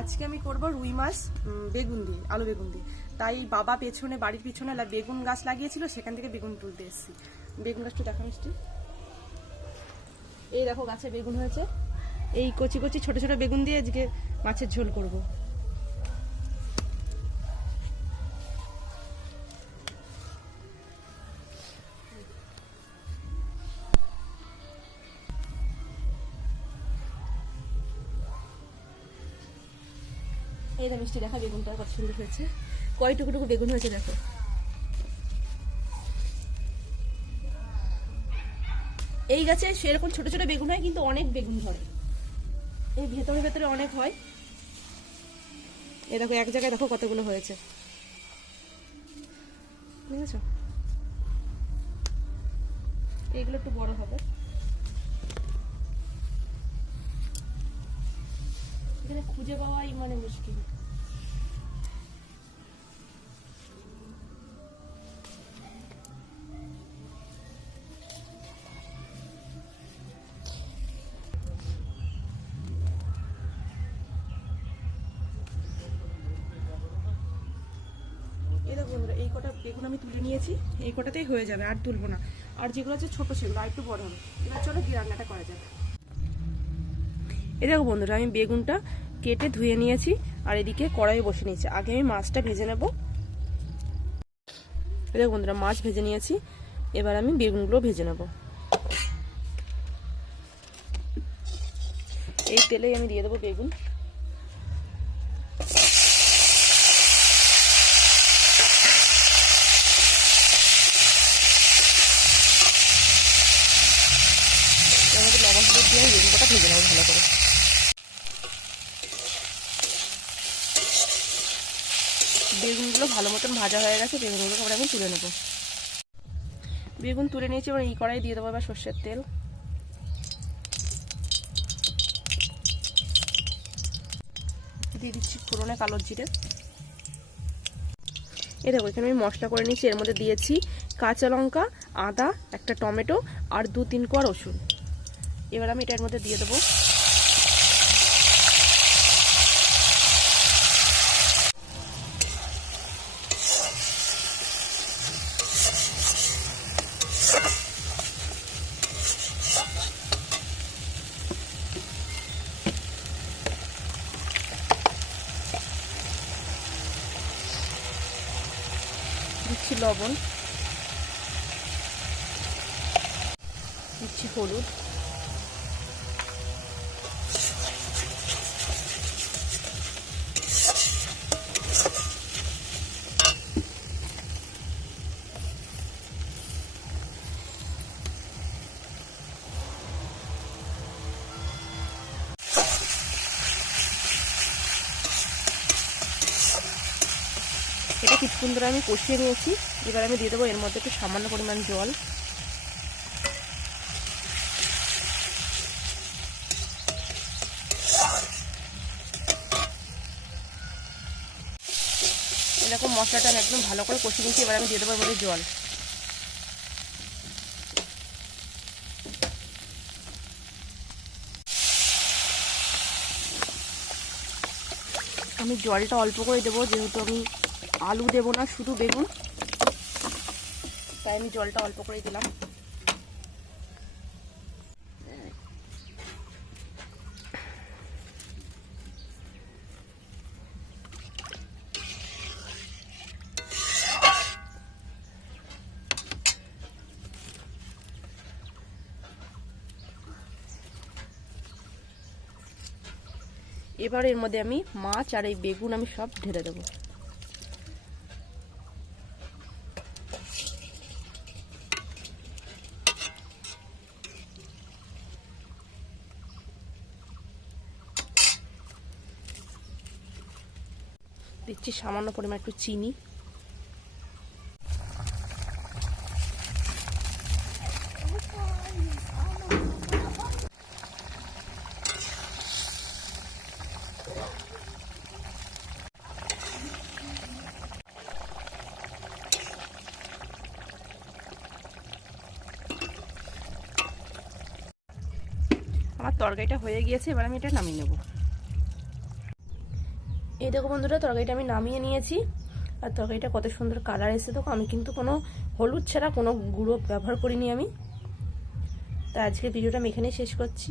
আজকে আমি করব রুই মাছ বেগুন দিয়ে, আলু বেগুন দিয়ে। তাই বাবা পেছনে, বাড়ির পিছনে বেগুন গাছ লাগিয়েছিল, সেখান থেকে বেগুন তুলতে এসেছি। বেগুন গাছটা দেখা মিষ্টি, এই দেখো গাছে বেগুন হয়েছে। এই কচি কচি ছোট ছোট বেগুন দিয়ে আজকে মাছের ঝোল করব। এই মিষ্টি দেখা বেগুনটা কত সুন্দর হয়েছে, কয় টুকু বেগুন হয়েছে দেখো। এই গাছে সেরকম ছোট ছোট বেগুন হয়, কিন্তু অনেক বেগুন ধরে, এই ভেতরে ভেতরে অনেক হয়। এই দেখো এক জায়গায় দেখো কতগুলো হয়েছে, বুঝেছো? এইগুলো একটু বড় হবে। এখানে খুঁজে পাওয়াই মানে মুশকিল। এই দেখো বন্ধুরা, এই কটা বেগুন আমি তুলে নিয়েছি, এই কটাতেই হয়ে যাবে, আর তুলবো না। আর যেগুলো আছে ছোট সেগুলো আর একটু বড় হবে। এবার চলো কি রান্নাটা করা যাবে। এই দেখো বন্ধুরা, আমি বেগুনটা কেটে ধুয়ে নিয়েছি, আর এদিকে কড়াই বসে নিয়েছি। আগে আমি মাছটা ভেজে নেব। এই দেখো বন্ধুরা, মাছ ভেজে নিয়েছি, এবার আমি বেগুনগুলো ভেজে নেব। এই তেলেই আমি দিয়ে দেবো বেগুন। লবণ হলুদ দিয়ে বেগুনটা ভেজে নেবো ভালো করে। বেগুনগুলো ভালো মতন ভাজা হয়ে গেছে, বেগুনগুলো এবার আমি তুলে নেব। বেগুন তুলে নিয়েছি, এবার এই কড়াই দিয়ে দেবো এবার সর্ষের তেল। দিয়ে দিচ্ছি ফোড়নে কালো জিরে। এই দেখো এখানে আমি মশলা করে নিয়েছি, এর মধ্যে দিয়েছি কাঁচা লঙ্কা, আদা, একটা টমেটো আর 2-3 কোয়া রসুন। এবার আমি এটার মধ্যে দিয়ে দেবো। দিচ্ছি লবণ, দিচ্ছি হলুদ, এটা কিছুক্ষণ ধরে আমি কষিয়ে নিয়েছি। এবার আমি দিয়ে দেবো এর মধ্যে একটু সামান্য পরিমাণ জল। এরকম মশলাটা আমি একদম ভালো করে কষিয়ে নিয়েছি, এবার আমি দিয়ে দেবো এর মধ্যে জল। আমি জলটা অল্প করে দেবো, যেহেতু আমি আলু দেবো না, শুধু বেগুন, তাই আমি জলটা অল্প করে দিলাম। এবার এর মধ্যে আমি মাছ আর এই বেগুন আমি সব ঢেলে দেবো। দিচ্ছি সামান্য পরিমাণ একটু চিনি। আমার তরকারিটা হয়ে গিয়েছে, এবার আমি এটা নামিয়ে নেব। এই দেখো বন্ধুরা, তরকারিটা আমি নামিয়ে নিয়েছি। আর তরকারিটা কত সুন্দর কালার এসে দেখো। আমি কিন্তু কোনো হলুদ ছাড়া কোনো গুঁড়ো ব্যবহার করিনি আমি। তা আজকে ভিডিওটা আমি এখানেই শেষ করছি।